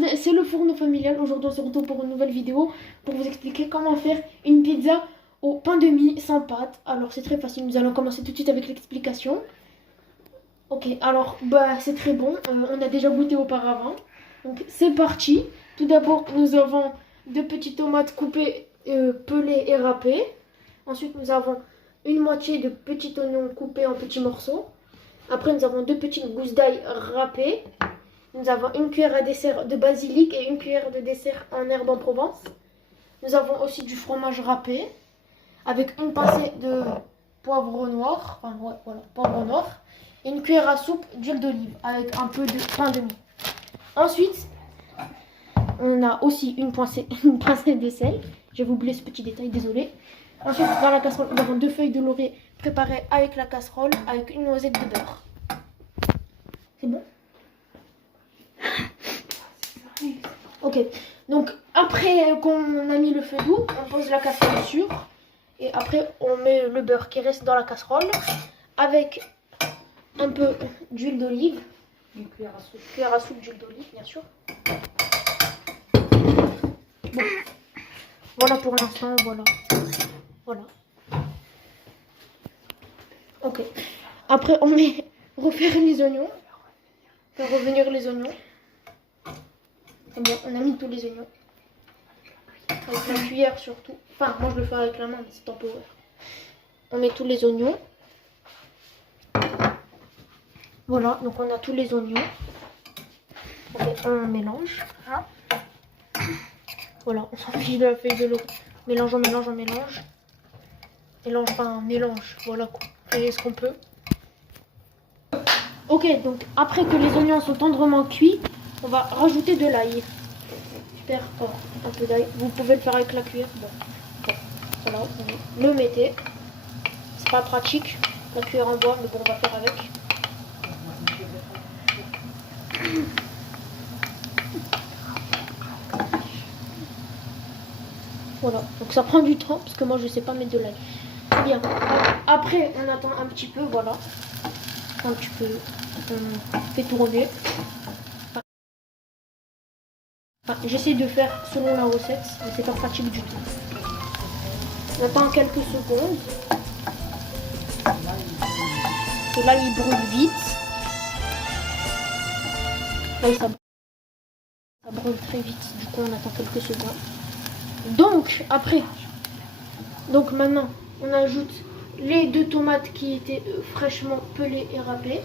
monde, c'est le fourneau familial. Aujourd'hui, on se retrouve pour une nouvelle vidéo pour vous expliquer comment faire une pizza au pain de mie sans pâte. Alors, c'est très facile. Nous allons commencer tout de suite avec l'explication. Ok, alors, c'est très bon. On a déjà goûté auparavant. Donc, c'est parti. Tout d'abord, nous avons 2 petites tomates coupées, pelées et râpées. Ensuite, nous avons une moitié de petits oignons coupés en petits morceaux. Après, nous avons 2 petites gousses d'ail râpées. Nous avons une cuillère à dessert de basilic et une cuillère de dessert en herbe en Provence. Nous avons aussi du fromage râpé avec une pincée de poivre noir, enfin ouais, voilà, poivre noir, et une cuillère à soupe d'huile d'olive avec un peu de pain de mie. Ensuite, on a aussi une pincée de sel. J'avais oublié ce petit détail, désolé. Ensuite, dans la casserole, nous avons 2 feuilles de laurier préparées avec la casserole avec une noisette de beurre. C'est bon? Ok, donc après qu'on a mis le feu doux, on pose la casserole sur et après on met le beurre qui reste dans la casserole avec un peu d'huile d'olive, une cuillère à soupe d'huile d'olive bien sûr. Bon, voilà pour l'instant, voilà. Ok, après on met refaire les oignons, faire revenir les oignons. C'est bon, on a mis tous les oignons. Avec la cuillère surtout. Enfin, moi je le fais avec la main, mais c'est temporaire. On met tous les oignons. Voilà, donc on a tous les oignons. Ok, on mélange. Voilà, on s'en fiche de la feuille de l'eau. Mélange, on mélange, on mélange. Mélange, voilà quoi. On fait ce qu'on peut. Ok, donc après que les oignons sont tendrement cuits, on va rajouter de l'ail. Super, un peu d'ail. Vous pouvez le faire avec la cuillère. Bon. Voilà, vous le mettez. C'est pas pratique, la cuillère en bois, mais bon, on va faire avec. Voilà, donc ça prend du temps, parce que moi je sais pas mettre de l'ail. Bien, après on attend un petit peu, voilà. Un petit peu, on fait tourner. J'essaie de faire selon la recette, mais c'est pas pratique du tout. On attend quelques secondes. Et là il brûle vite. Là ça brûle très vite, du coup on attend quelques secondes. Donc maintenant on ajoute les 2 tomates qui étaient fraîchement pelées et râpées.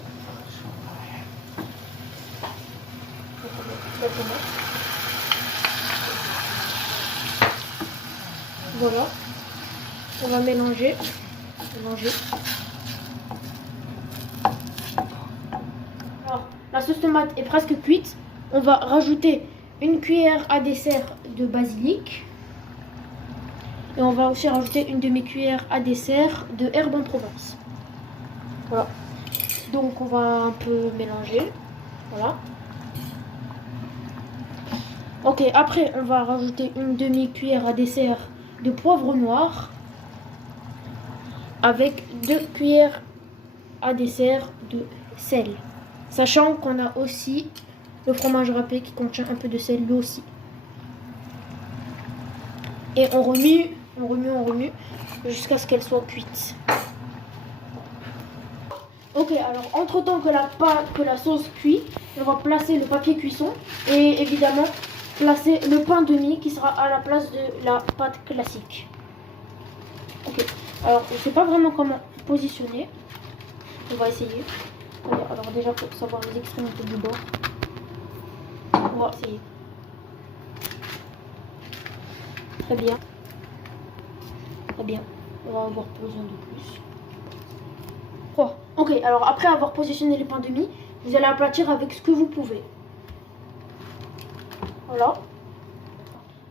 Voilà, on va mélanger. Alors, la sauce tomate est presque cuite. On va rajouter une cuillère à dessert de basilic. Et on va aussi rajouter une demi-cuillère à dessert de herbe en Provence. Voilà. Donc on va un peu mélanger. Voilà. Ok, après on va rajouter une demi-cuillère à dessert de poivre noir avec 2 cuillères à dessert de sel. Sachant qu'on a aussi le fromage râpé qui contient un peu de sel lui aussi. Et on remue jusqu'à ce qu'elle soit cuite. Ok, alors entre temps que la sauce cuit, on va placer le papier cuisson et évidemment placer le pain de mie qui sera à la place de la pâte classique. Ok, alors je ne sais pas vraiment comment positionner. On va essayer. Alors déjà, il faut savoir les extrémités du bord. On va essayer. Très bien. Très bien. On va avoir besoin de plus. Oh, ok, alors après avoir positionné les pains de mie, vous allez aplatir avec ce que vous pouvez. Voilà.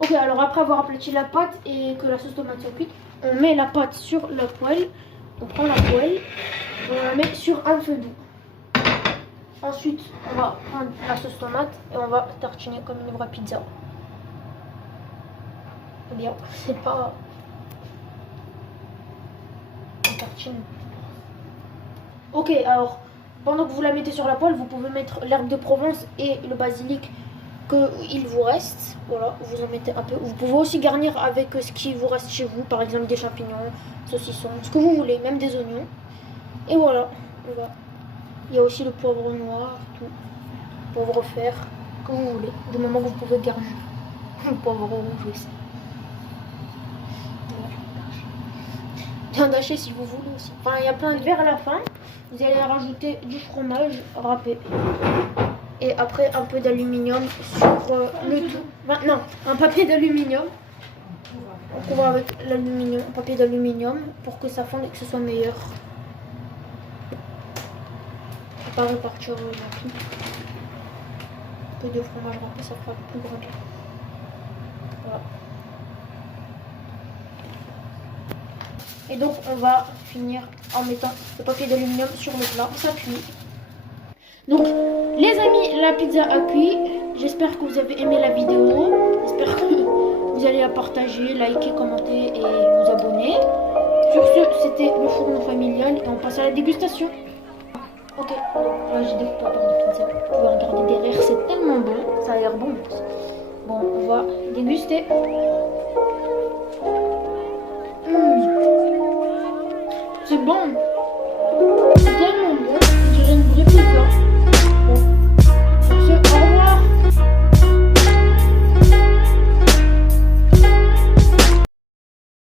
Ok, alors après avoir aplati la pâte et que la sauce tomate soit cuite, on met la pâte sur la poêle. On prend la poêle, on la met sur un feu doux. Ensuite, on va prendre la sauce tomate et on va tartiner comme une vraie pizza. Eh bien, c'est pas... On tartine. Ok, alors, pendant que vous la mettez sur la poêle, vous pouvez mettre l'herbe de Provence et le basilic qu'il vous reste. Voilà, vous en mettez un peu. Vous pouvez aussi garnir avec ce qui vous reste chez vous, par exemple des champignons, saucissons, ce que vous voulez, même des oignons. Et voilà, voilà. Il y a aussi le poivre noir, tout. Poivre fer, comme vous voulez. Du moment que vous pouvez garnir. Le poivre rouge aussi. Bien haché si vous voulez aussi. Enfin, il y a plein de vers à la fin. Vous allez rajouter du fromage râpé. Et après un peu d'aluminium sur le tout. Maintenant, un papier d'aluminium. On couvre avec l'aluminium, un papier d'aluminium pour que ça fonde et que ce soit meilleur. Pas répartir dans tout. Un peu de fromage râpé, ça fera plus grand bien. Voilà. Et donc on va finir en mettant le papier d'aluminium sur le plat. Ça cuit. Donc les amis, la pizza a cuit. J'espère que vous avez aimé la vidéo. J'espère que vous allez la partager, liker, commenter et vous abonner. Sur ce, c'était le fourneau familial et on passe à la dégustation. Ok, là j'ai des pas de pizza. Vous pouvez regarder derrière, c'est tellement bon. Ça a l'air bon. Bon, on va déguster. C'est bon.